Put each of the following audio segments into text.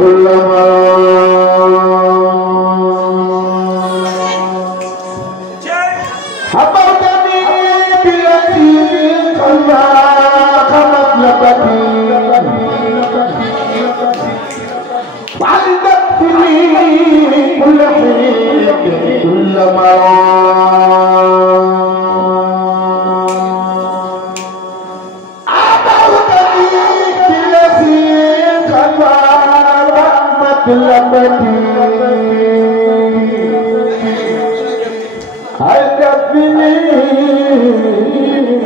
كل ما أمرتني بالتي خلقت لبتي وعلمت فيني كل حين كل مرام أمرتني بالتي خلقت لبتي هدفني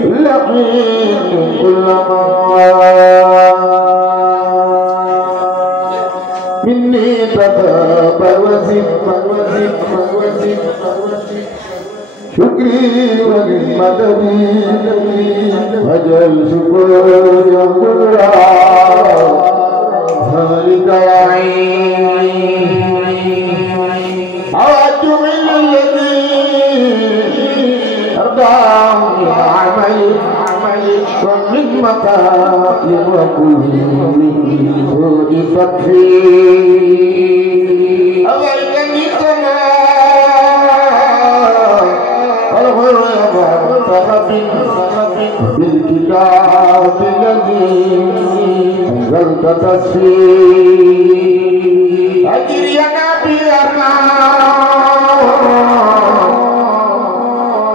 لحين كل مني تقبل وزف شكري ومددي وجل شكر يقول ذلك أود من الذي أرضاه عملي ومن مقايم وكل جود تكفي أولئك كما الغرب بالكتاب الذي أنزلت تسفي أجر يا نبي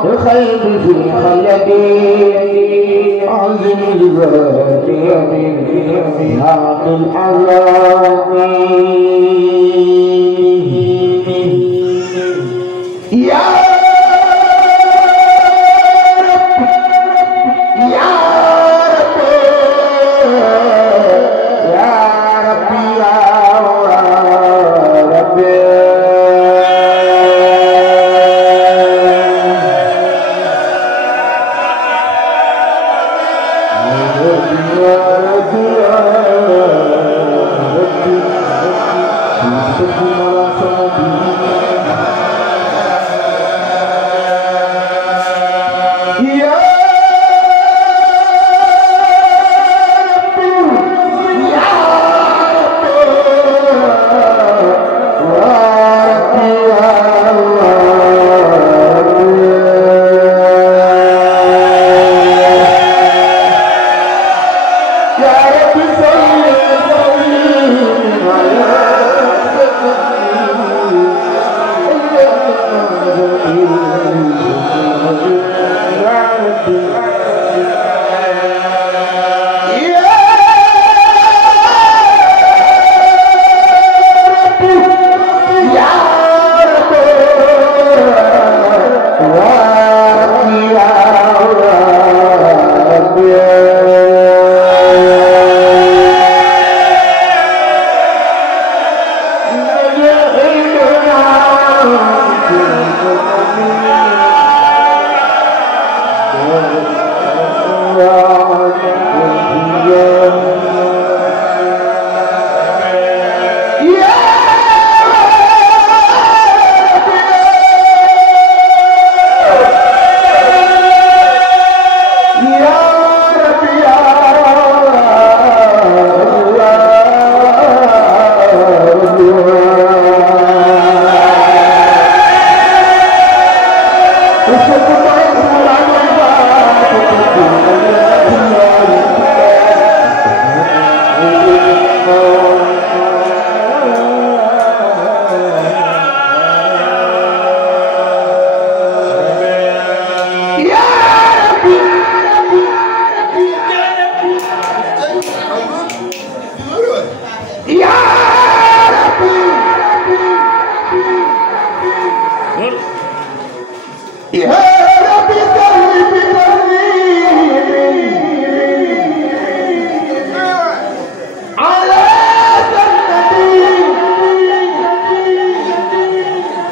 الخير في خلدي عظم لذات يمين حق الحرام يا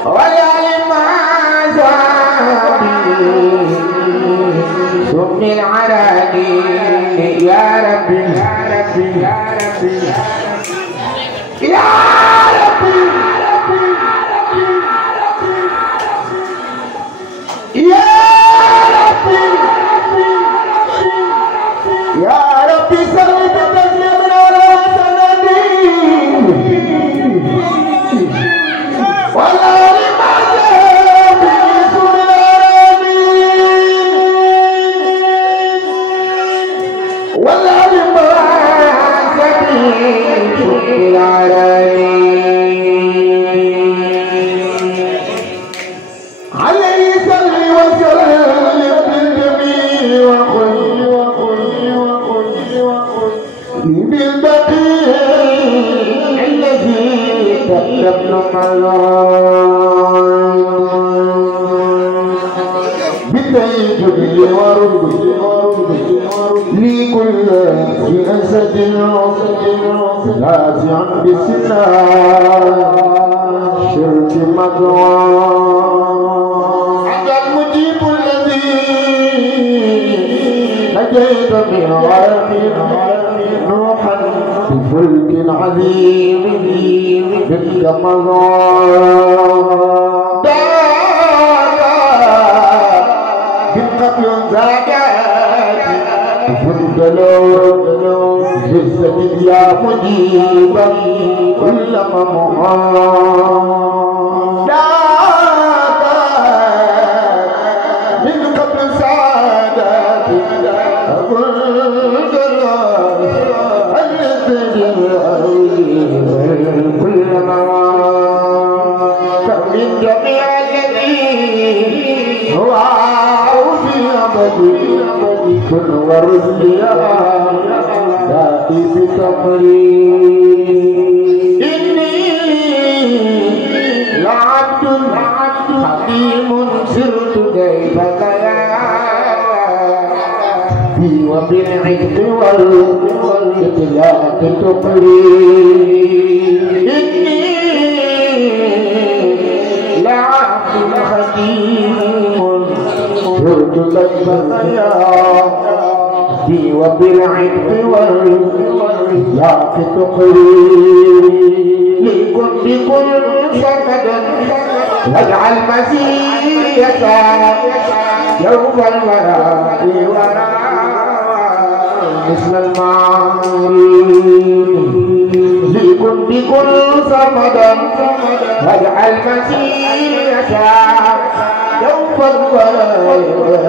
ولا لما جاء بسم الله زيد ورد لي كل في أسد نازع بسنان شرك مدعوان عند المجيب الذي نجيت من غرق نوحا بفلك عظيم منك مضان قبل زاجات فردلو جزت يا مجيبا كل ممهان دادا من قبل سعادات فردلو الذي كل ممهان من جميع الذي هو كن ورسليا دائي بتقريب إني لعبد حكيم سرت كيفك يا بي وبالعتق والإطلاق تقريب إني لعبد حكيم سرت كيفك يا بي وبالعتق والإطلاق تقريب لكل سكدا واجعل مسيرك يوم المراء مثل المعارف لكل سمدا واجعل مسيرك يوم المراء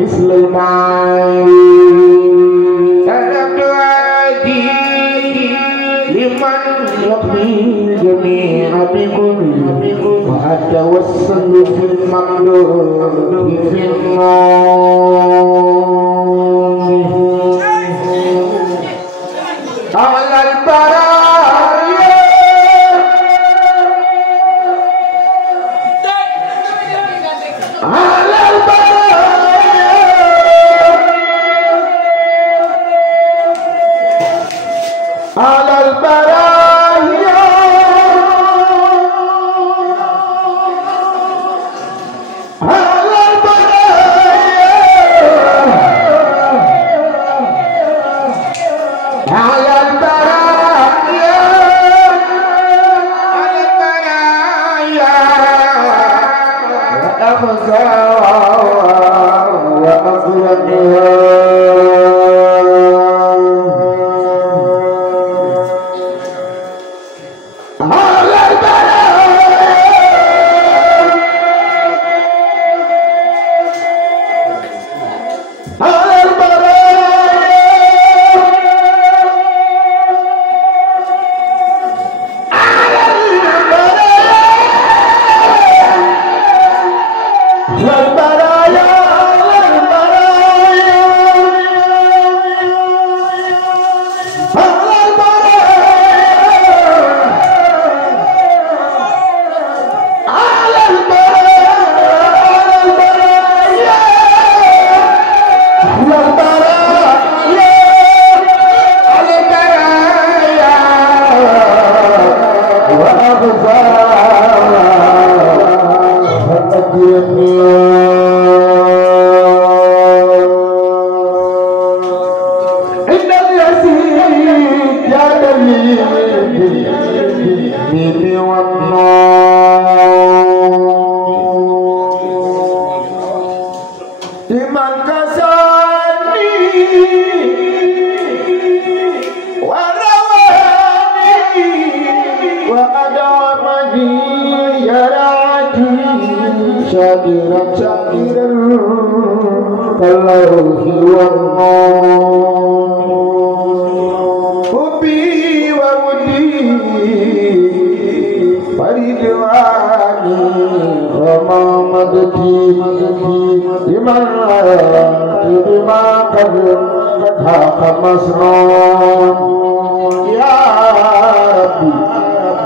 مثل المعارف ألم تؤدي لمن يقضي الجميع بكل وأتوسل في المملوك في النار على البرايا على البرايا على البرايا على البرايا على البرايا على البرايا وأخزى وأغلقها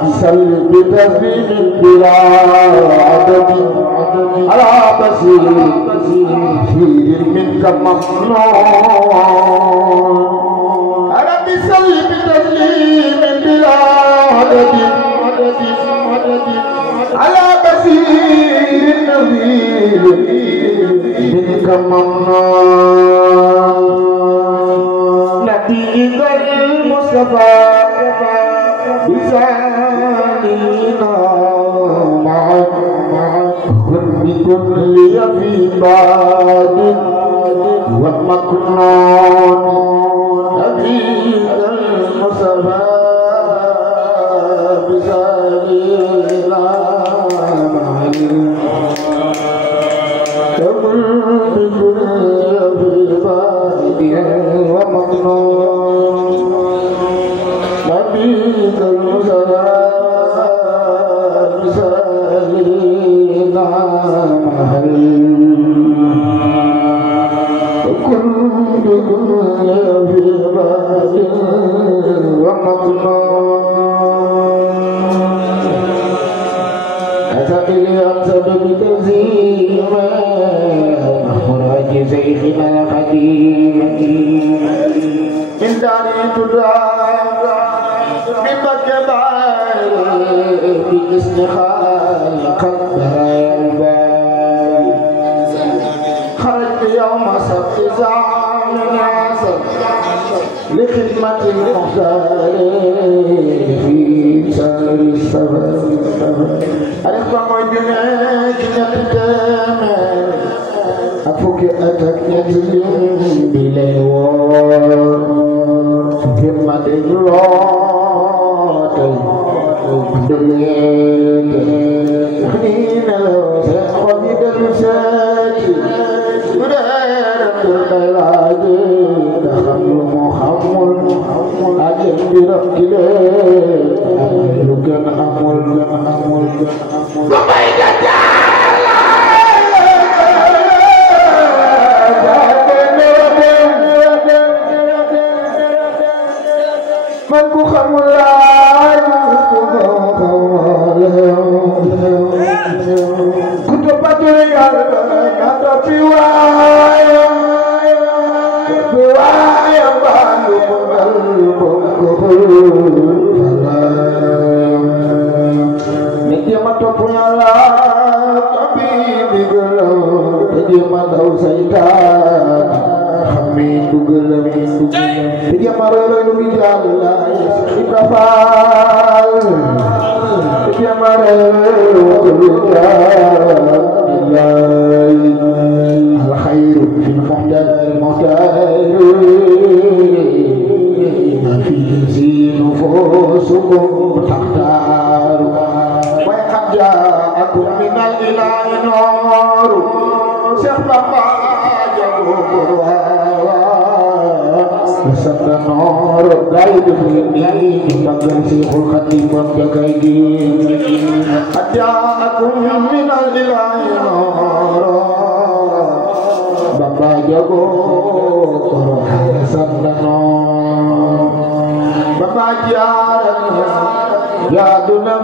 سل بتسليم بلا عدد على بصير منك ممنون ربي سل بتسليم بلا عدد على بصير النبيل منك ممنون نبيك المصطفى بسالينا معك بكل في باد ومكنون نبيك المصطفى بسالينا معك بكل في باد ومكنون نبيك المصطفى بسالينا معك بكل في باد ومكنون أتقي أنسب بتزيما مخرج شيخنا القديم من داري تدعى من مكبار باسم خالق البرايا خرجت يوم سبت زعم العصر لخدمة المختار في شهر السفر أرفع جمعك نتتامل أفك أتك نتلم بليوان خدمة الرات خنين الوسع ومد الوساج ودارت العلاج دخل محمل أجل برب كلاب أمل كان أمل وبيد من كخم الله كنت بدري على كذا بوايا بالو نتيما توفيا لا تبي بيغلو نتيما داو سيدان حميد بيغلو dia marah itu bijak lah, ibrafal. Dia marah itu bijak, al khairu fil muhdal muhdal. Nafi zinufusukum taktar. Wa khadja aku minal ilahi nur. Siapa jago berwala. Sabda nor gaib ini dipanggil Syekhul Khatib Bagaigi Adja'akum minal ilahi nor Bapak jago Qur'an sabda nor Bapak jaran ya dunam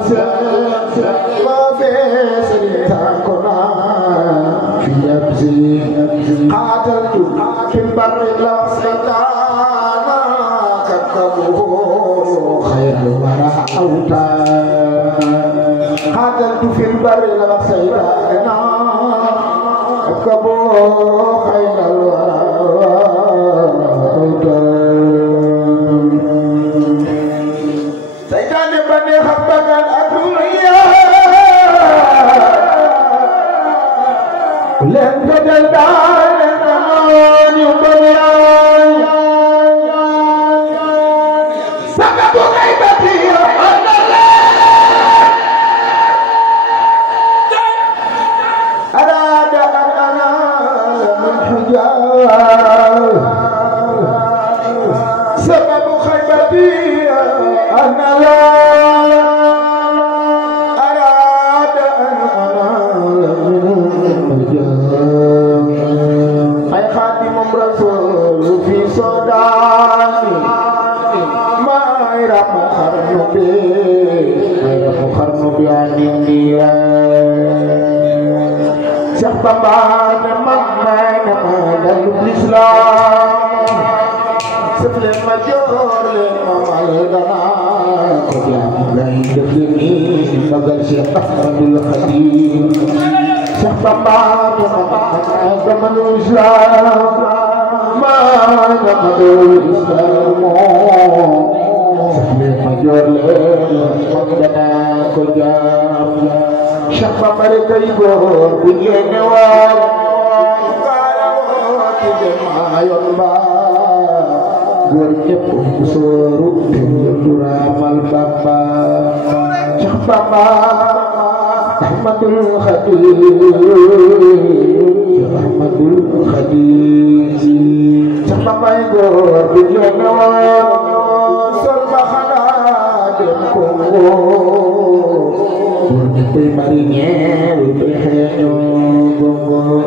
Wabe cerita Qur'an Fiyabzi Qadal tu Kimbarri laksaitan خير الورى أوتار حاضرت في البر لما سيدنا أكبو خير الورى أوتار سيدنا بني حبك الأدوية لن تدل دار الأمان يبنيا سبب خيبتي أنا لا أراد أن أنال من المجال أي خاتم رسول في صداني ما يرحم خرنبي Bamba ne man may na ma dalu l'islam sëf leen ma joor leen ma mal dana ko jaam ngay def ni magal Cheikh Ahmadul Khadim Cheikh Bamba ne man dalu l'islam ma dalu l'islam sëf leen ma joor leen ma dana ko jaam Cheikh Bamba rek ay góor bu ñeene waay ci dem ayoon ba góor ñëpp sooru te ñu raamal Bamba Cheikh Bamba Ahmadul Khadim Ahmadul Khadim Cheikh Bamba ay góor bu ñeene waay sol ba xanaa dem Congo Tôi marinier tôi hẹn gongo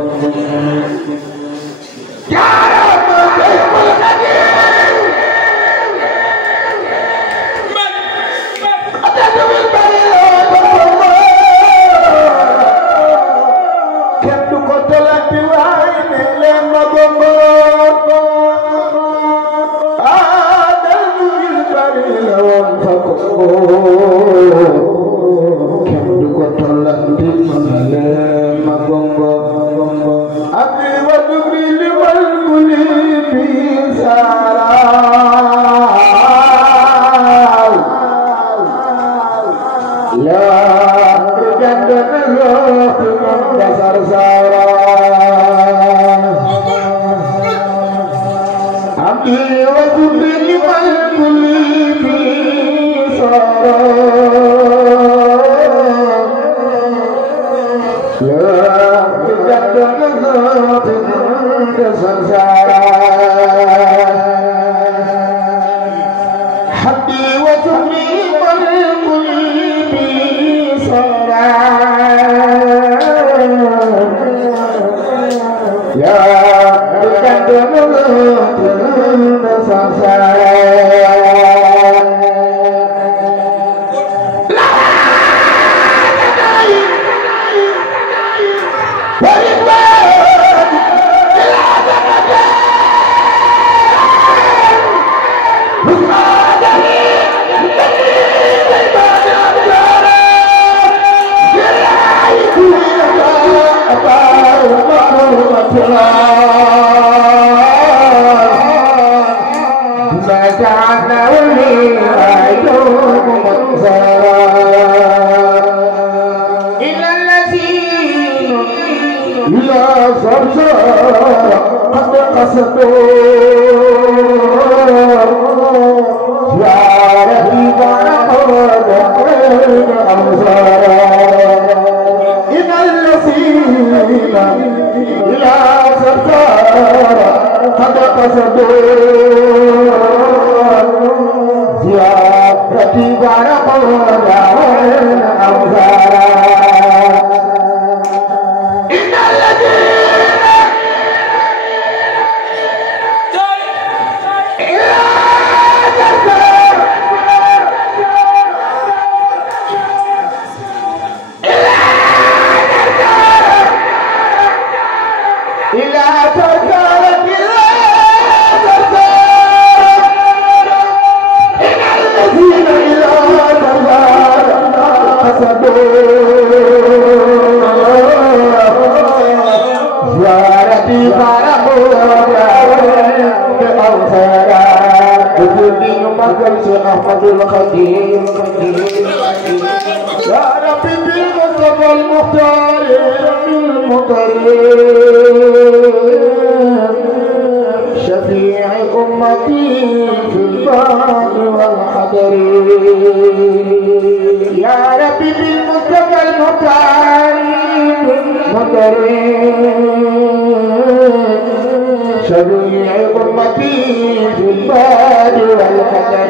Ahmadul Khadim Ya Rabbi bil Mustafa al-Mukhtar شفيع أمتي في البر والحضر يا ربي بالمصطفى المختار شفيع أمتي في البر والحضر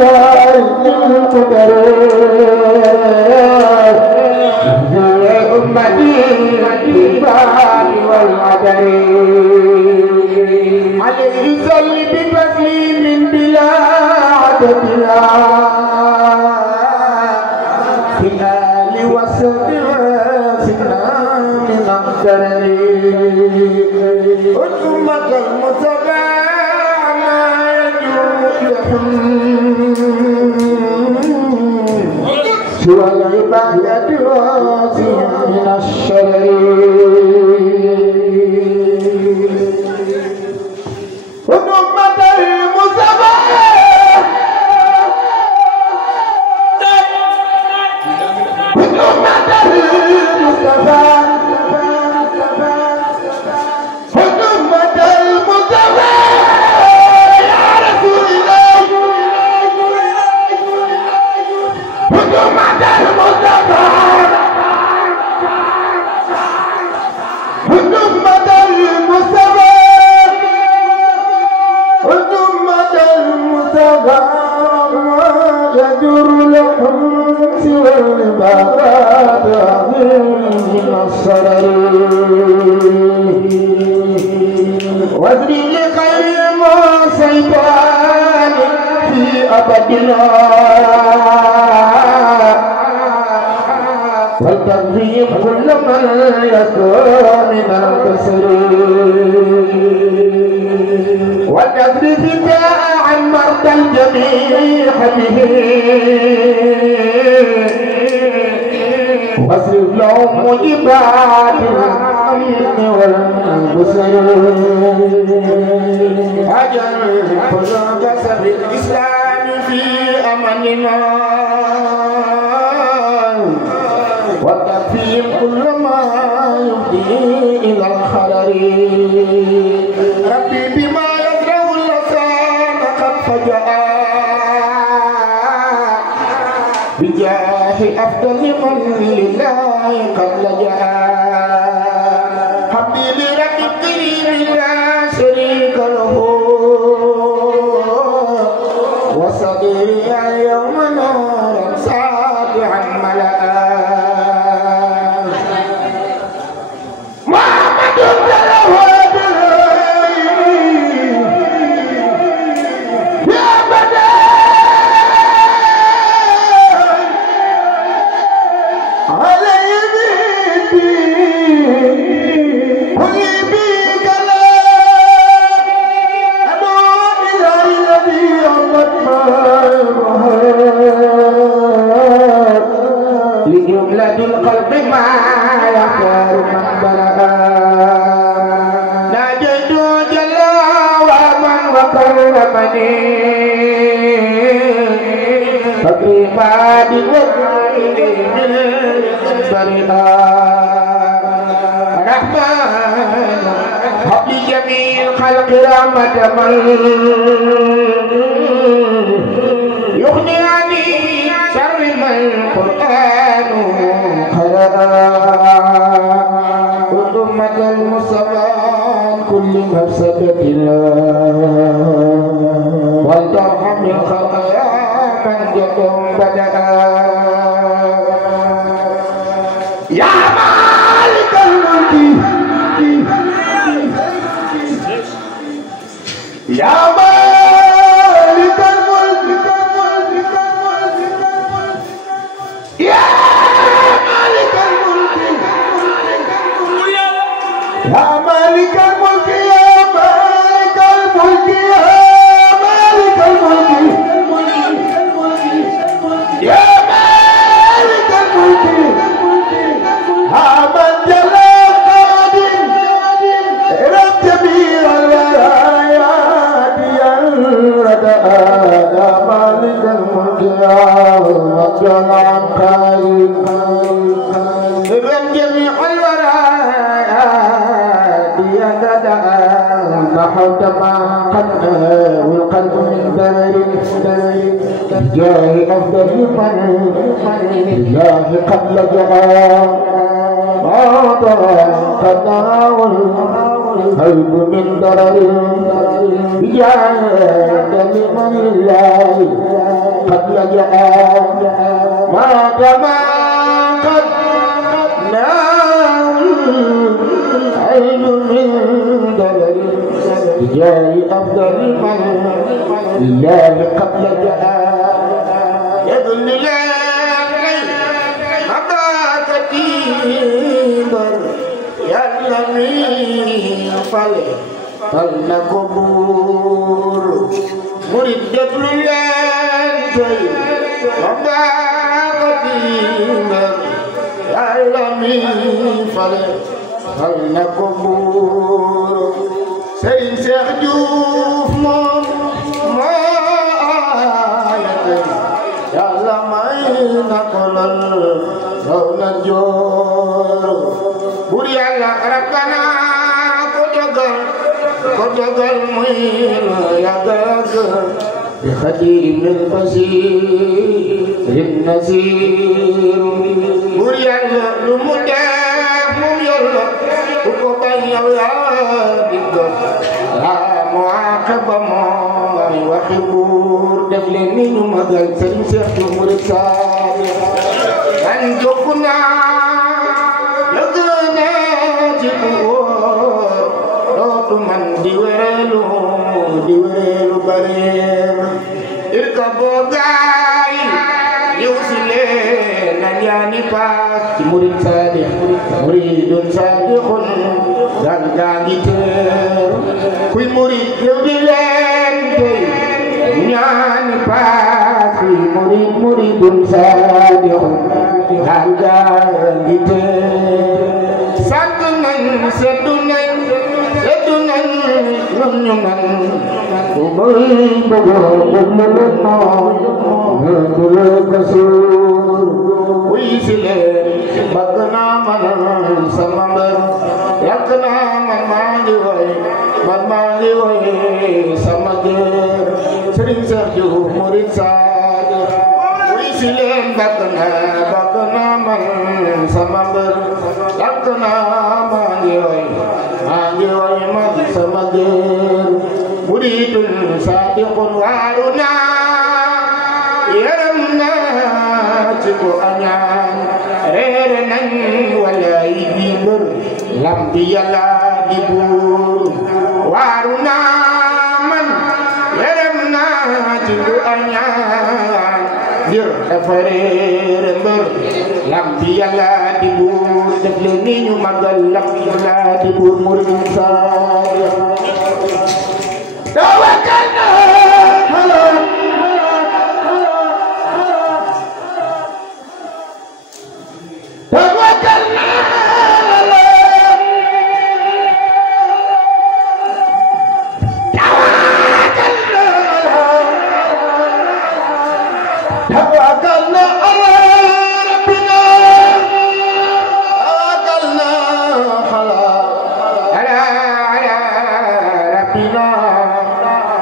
Terima kasih. الباب والعدل عليه صل بتسليم بلا عدد في الآل والسلم وسنا من الدرر أمة المصطفى ما يجوز سوى العبادة واسع من الشرر أمة المصطفى أمة المصطفى أمة المصطفى يا رسول الله أمة المصطفى أمة المصطفى أمة المصطفى يجر لهم سوى البابات من الصرر واذري لخير ما سيطان في أبدنا والتغذي كل من يسوى من الكسر والتغذي فداء عن مرضى الجميع به واصرف لهم مجيبات الامن والبصر اجل قلوب سبيل الاسلام في امننا وتكفيهم كل ما يفضي الى الخرر ربي بما يزرع اللسان قد فجأ بجاه أفضل من لله قد لجأ حبي لرب الكريم لا شريك له وصدري اليوم نورا ساطعا ملأ محمد له يا بدر علي بيتي قل بك لا أدعو إلى الذي أمت لجملة القلب ما يختار من برأ ناجيت جل ومن وكرمني تقريبات وكريم رحمن هب لجميع الخلق رحمة من يغني عني شر ما القرآن قرأ أمة المصطفى كل مفسدة ولترحم الخلق يا من جدهم بدأ يا مالك الملك يا مالك الملك يا مالك الملك يا مالك الملك يا مالك الملك يا مالك الملك من جل قادم رب جميع الولايات الردى يا مالك الملك يا رجل عن قائل رب جميع الولايات يدى نحوت ما قد والقلب من دار جاه أفضل من الله قد لجأ قد ناول القلب من ضرر جاه من الله قد لجأ ما قد ناول العلم من دلل بجاه أفضل من لله قبل جهاد يدل لله مباك تيبر يلمين فلنكبور مريد يدل لله مباك تيبر يلمين فلنكبور Sëriñ Seex Juuf moom Yàlla may na ko lal raw na joor Buur Yàlla Rabbana ko dogal muy yàgg bi Xaadimil Basiirin Nasiir Buur Yàlla lu mu def moom Yàlla ku ko bañ yow yaa di dox laa mu àqaba mooy waxi buur def leen ni ñu magal Sëriñ Seex Juuf murid saadiq man jóg naa yëg naa ci bu wóor dootu man di wéreelu bareer irka boo gaay ñëw si leen na ñaani paas ci murid saadiq muridun saadiqun gal gaa ngi teer kuy murid yow di leen tey ñaani paas kuy muridun saadiqun gal gaa ngi teer sant nañ seddu nañ ñoom ñu man bu may bëgg suur wuy si leen bëgg naa man sama mbër yàgg naa man maa ngi woy sama jër Sëriñ Seex Juuf murid saadiq wuy si leen bëgg naa man sama mbër yàgg naa maa ngi woy man sama jër muridun saadiqun waaru naa yaram naa ci ko añaan reere nañ walay di mbër lambi Yàlla di buur waaru naa man yaram naa ci ko añaan ngir dafa reere mbër lambi Yàlla di buur def leen ni ñu magal lambi Yàlla di buur muridun saadiq tawakkalna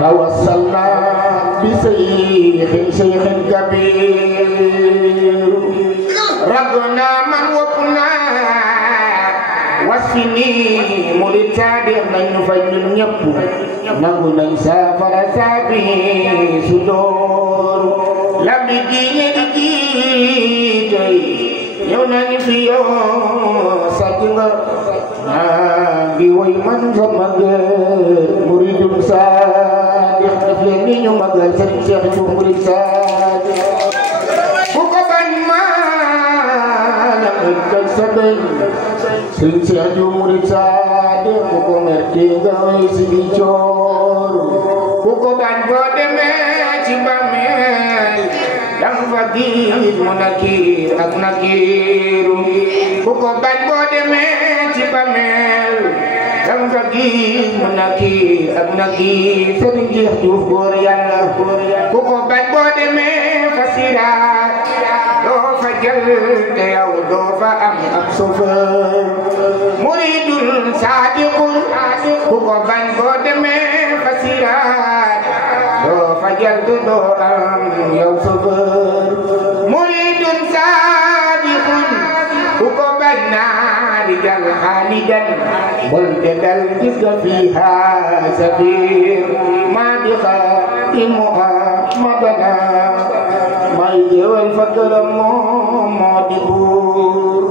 توسلنا بشيخ كبير ربنا من وقنا واسفني murid saadiq nañu fay ñun ñëpp nangu nañ saafara saabi su door lambi diine di jiite ñëw nañu fi yow sàcc nga naa ngi woy man sama gër muridum saadiq def leen ni ñu magal Sëriñ Seex Juuf murid saadiq bu ko bañ maa la ëkkal sa bëñ Sëriñ Seex Juuf murid saadiq bu ko merti nga way si di coor bu ko bañ boo demee ci bàmmeel dang fa gis mu nakiir ak nakiiru bu ko bañ boo demee ci bàmmeel dang fa gis mu nakiir ak nakiir Sëriñ Seex Juuf góor Yàlla bu ko bañ boo demee fa siraat doo fa jël te yow doo fa am ab chauffeur muridul saadiqun bu ko bañ boo demee fa siraat doo fa jël te doo am yow chauffeur muridul saadiqun bu ko bañ naa di jël xaalidan bol te dal gis nga fiiha safir maa di xaatimuha madana may jëwal fa këram moo di buur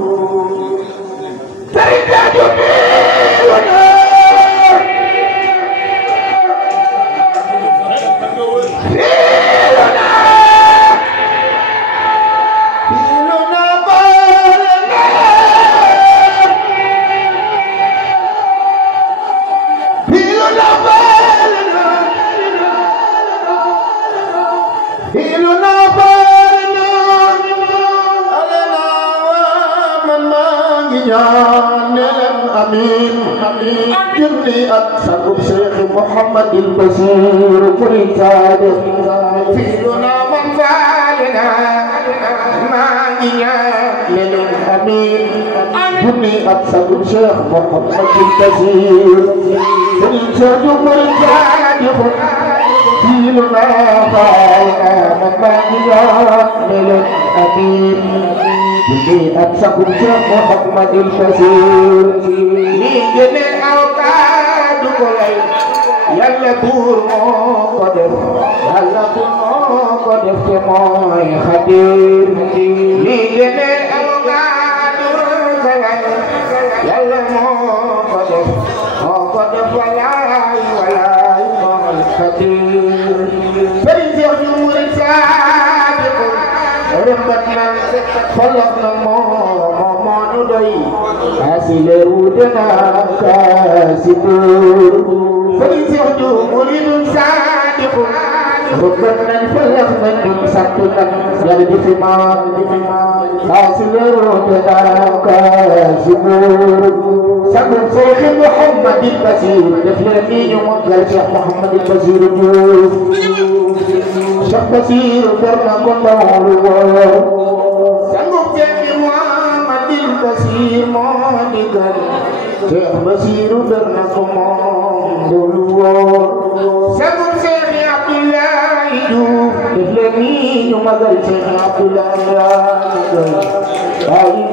أمين جني أكثر شيخ محمد البشير كل صادق فينا من فعلنا ما لنا أمين جني أكثر شيخ محمد البشير كل صادق فينا فعلنا ما لنا أمين جني أكثر شيخ محمد البشير لجني أوقات كلي يلا بور مو قدر يلا بور مو قدر كماي خدير لجني أوقات كلي يلا مو قدر ولا خدير فريق جمهور الصادق ربنا خلقنا ما ندعي حسيل ودنا كاسبور فريق جمهور الصادق ربنا خلقنا ساتنا يرد في ما حسيل ودنا كاسبور سبب شيخ محمد البشير دفلني يوم شيخ محمد البشير شيخ بشير درنا كله سبب شيخ محمد البشير مالكا شيخ بشير درنا كله سبب شيخ عبد الله دفلني يوم شيخ عبد الله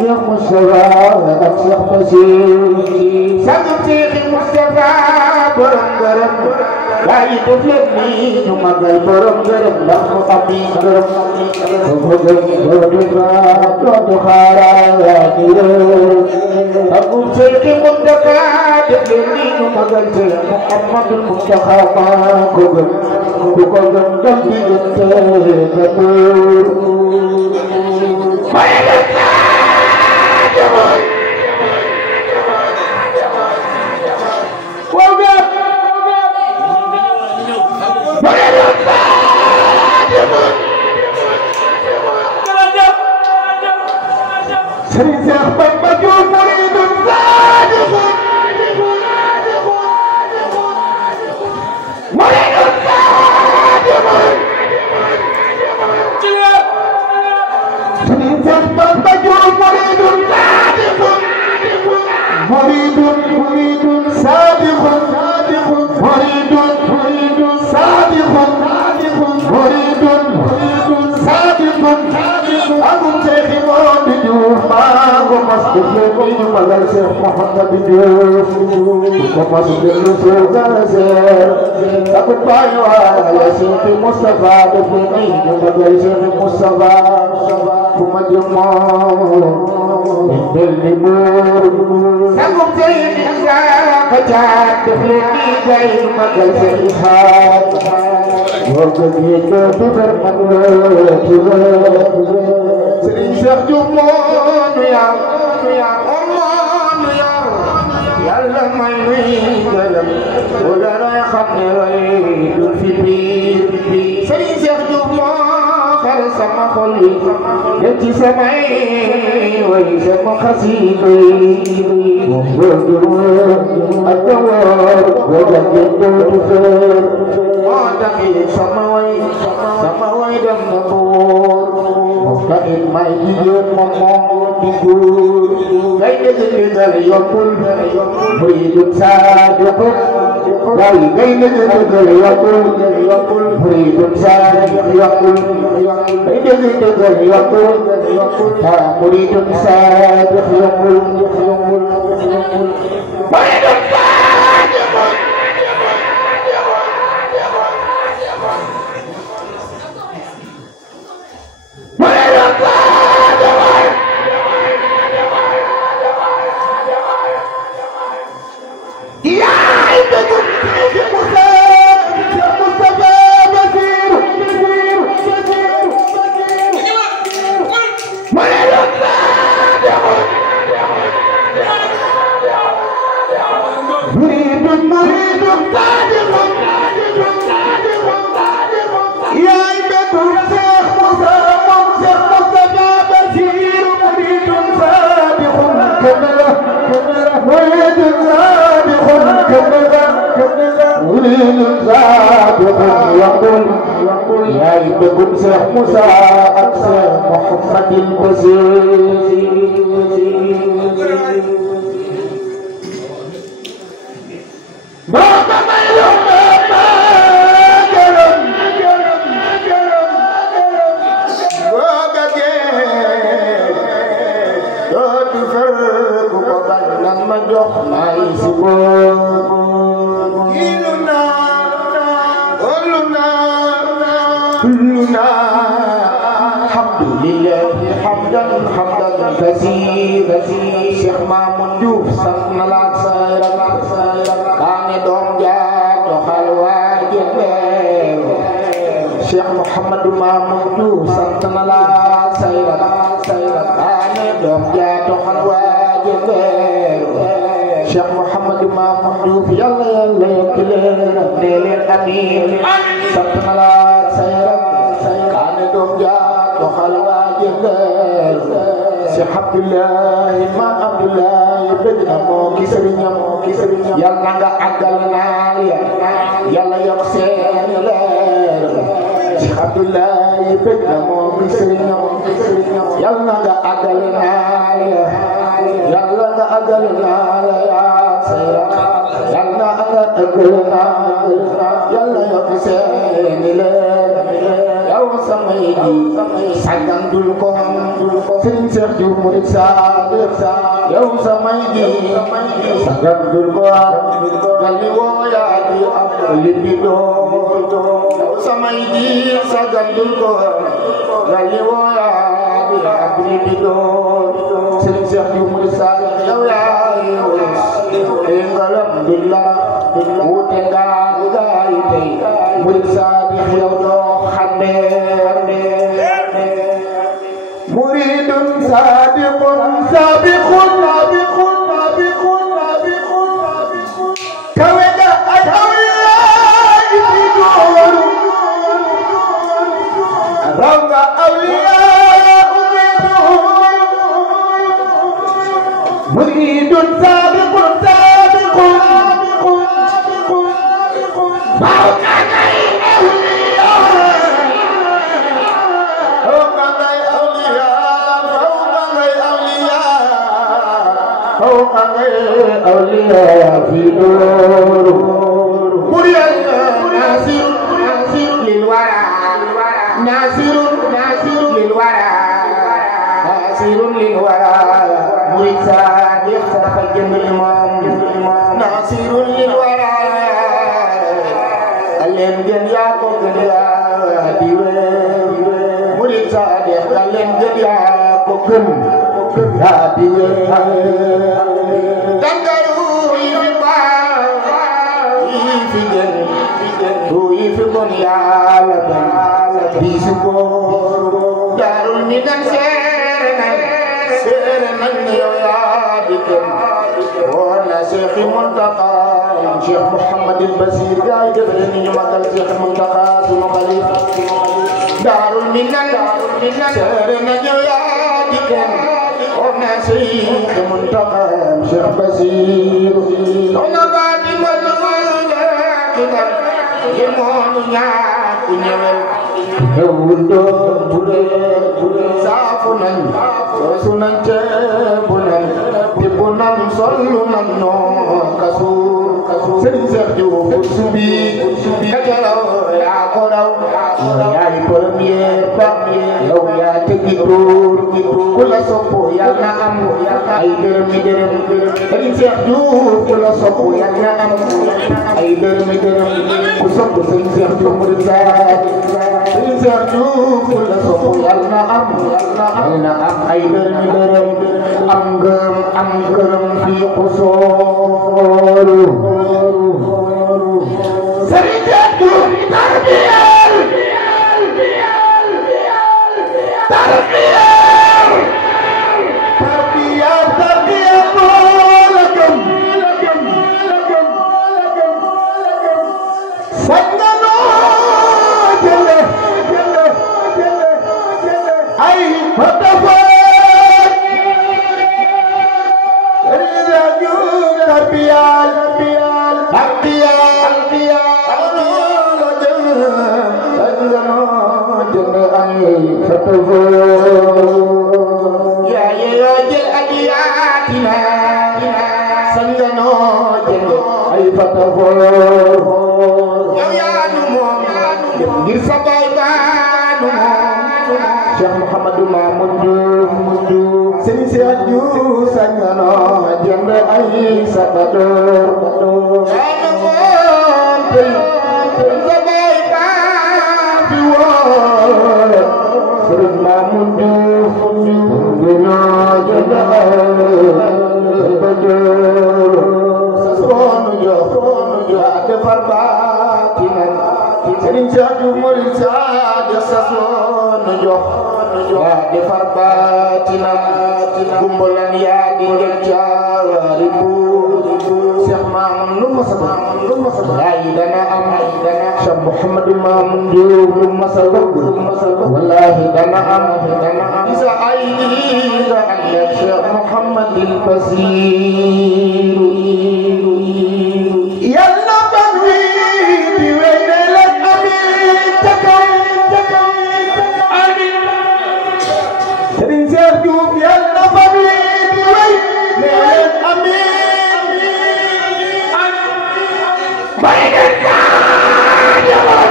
شيخ مصطفى شيخ بشير سبب شيخ مصطفى برم برم لا يدفلني ثم قال برم برم لم أقضي برم برم سبب شيخ مصطفى دفلني ثم قال شيخ محمد المصطفى كبر كبر دمي صادق وقل يا ابن شيخ موسى أكثر محمد البصير حمدا كثيرا شيخ مامون ديوف سخنا لا سايرا كان دوم جا doxal waajib Cheikh Mouhamadou Mamoun Diouf sant na la sayra kaane doom ja doxal waajib Cheikh Mouhamadou Mamoun Diouf yàlla yàlla yokk leen ne leen amiin sant na la sayra kaane doom ja doxal waajib Cheikh Abdoulaye ma Abdoulaye bëgg na moo ki sëriñam yàlla nga àggal naa yàlla yokk seen leer Cheikh Abdoulaye bëgg na moo ki sëriñam yàlla nga àggal naa yàlla nga àggal naa yaa seyra yàlla nga àggal naa yàlla yokk seen leer yow samay di sàggan dul ko Sëriñ Cheikh Diouf Murid Sadiq yow samay di sàggan dul ko gali woo yaa di ab libi doon yow samay di sàggan dul ko gali woo yaa di ab libi doon Sëriñ Cheikh Diouf Murid Sadiq yow yaa ngalam dilla wute nga gaay tey Murid Sadiq yow doo مريد سابق سابق كودا الأولياء في دور روض أولياء مريد سابق أولياء في نور مريا ناصر للورى ناصر للورى ناصر للورى مريد صادق فجم الإمام ناصر للورى اللهم جل يا كوكيا ديوه مريد صادق اللهم جل يا كوكيا Tangaru ifiba ifigen tu ifibon ya laban bisuko darul minan serenan yo ya diken wala Cheikh Muntaqa Cheikh Muhammad al-Basir gaay defal ni ñu magal Cheikh Muntaqa sunu khalifa darul minan serenan yo ya diken Ona Cheikh Muntaqa Cheikh Basir ona baati madula kitab yemonu ñaatu ñewel hewundo bude safunan sunan tebunan tibunan solunan no kasur Serigne Cheikh Diouf subi kajalaw ya ko raw yaay premier ba yow ya tegitur kula soppo yàlla am ay dërëm Serigne Cheikh Diouf kula soppo yàlla am ay dërëm ku soppo Serigne Cheikh Diouf Murid Sadiq Serigne Cheikh Diouf kula soppo yàlla am ay dërëm am ngërëm fi xusoolu Serigne Cheikh Diouf sangano jënd ay fatafoor yow yaa nu moom ngir sa baay baanu moom Cheikh Mouhamadou Mamoun Diouf Serigne Cheikh Diouf sangano jënd ay fatafoor yaa nu moom sa baay baanu woon Serigne Mamoun Diouf ngir jënd ay defar baatinam Serigne Cheikh Diouf Murid Sadio sasoon jox yaa defar baatinam gumbalan yaa di ngeen caawari buur Cheikh Mamoun lu masa laay dana am Cheikh Mouhamadou Mamoun Diouf lu masa wallahi dana am isa ay nga ànd ak Cheikh Mouhamadou Basir yàlla ban wi di wey ne la amiin takay amiin Serigne Cheikh Diouf yàlla ban wi di wey ne la amiin bay ngeen jaajëfal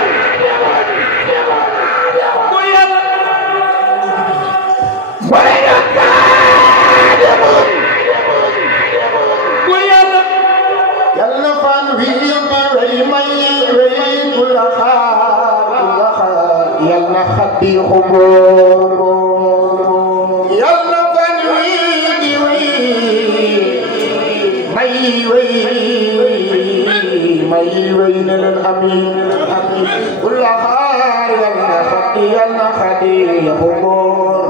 bu yàlla bay ngeen jaajëfal bu yàlla yàlla fan wi wey may wey ku la xaar yàlla xaddi xubóor yàlla fan wi di wey may wey ne leen amiin ku la xaar yàlla xaddi xubóor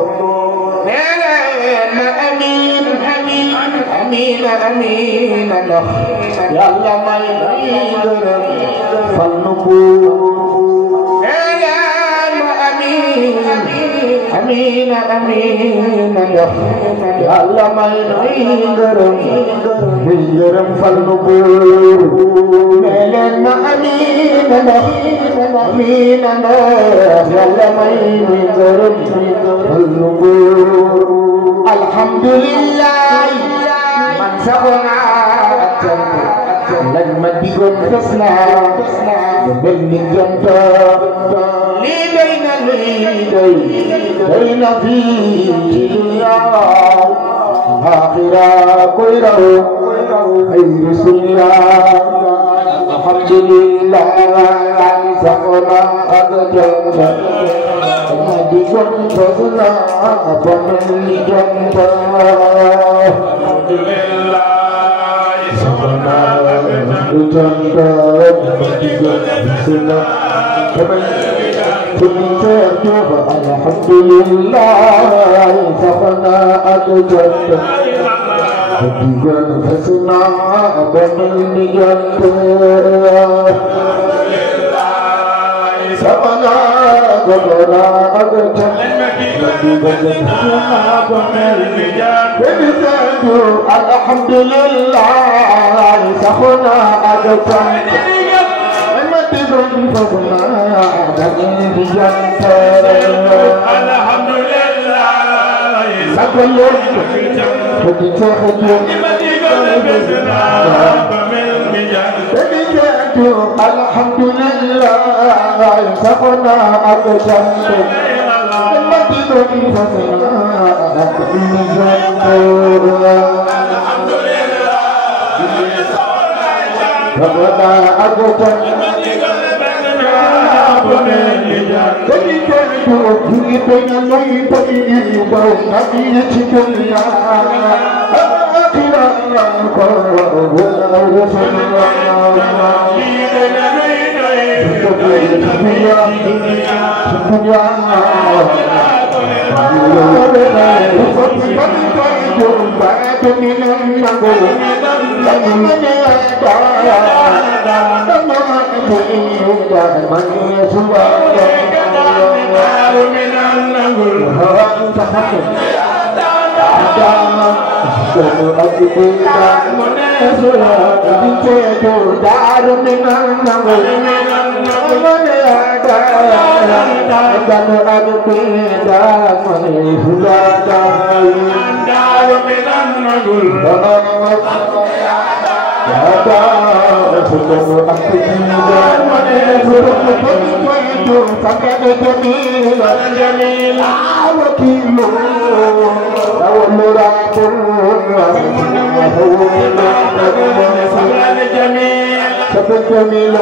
ne leen ma amiin amiin ndax yàlla may gërëm fal nu buur nee leen ma amiin ndax yàlla may gërëm fal nu buur nee leen ma amiin ndax yàlla may gërëm fal nu buur alhamdulillah man saxona lañ ma digoon fes naa ba mel ni jant lii day na fii ci dunya aaxira koy raw ay rusuliya alhamdulillah saxona ak jant ma digoon fes naa ba mel ni jant alhamdulillah safana ak jant digal fasna banil ni jant safana gora ak jant digal fasna banil ni jant alhamdulillah safana ak jant Anda جميل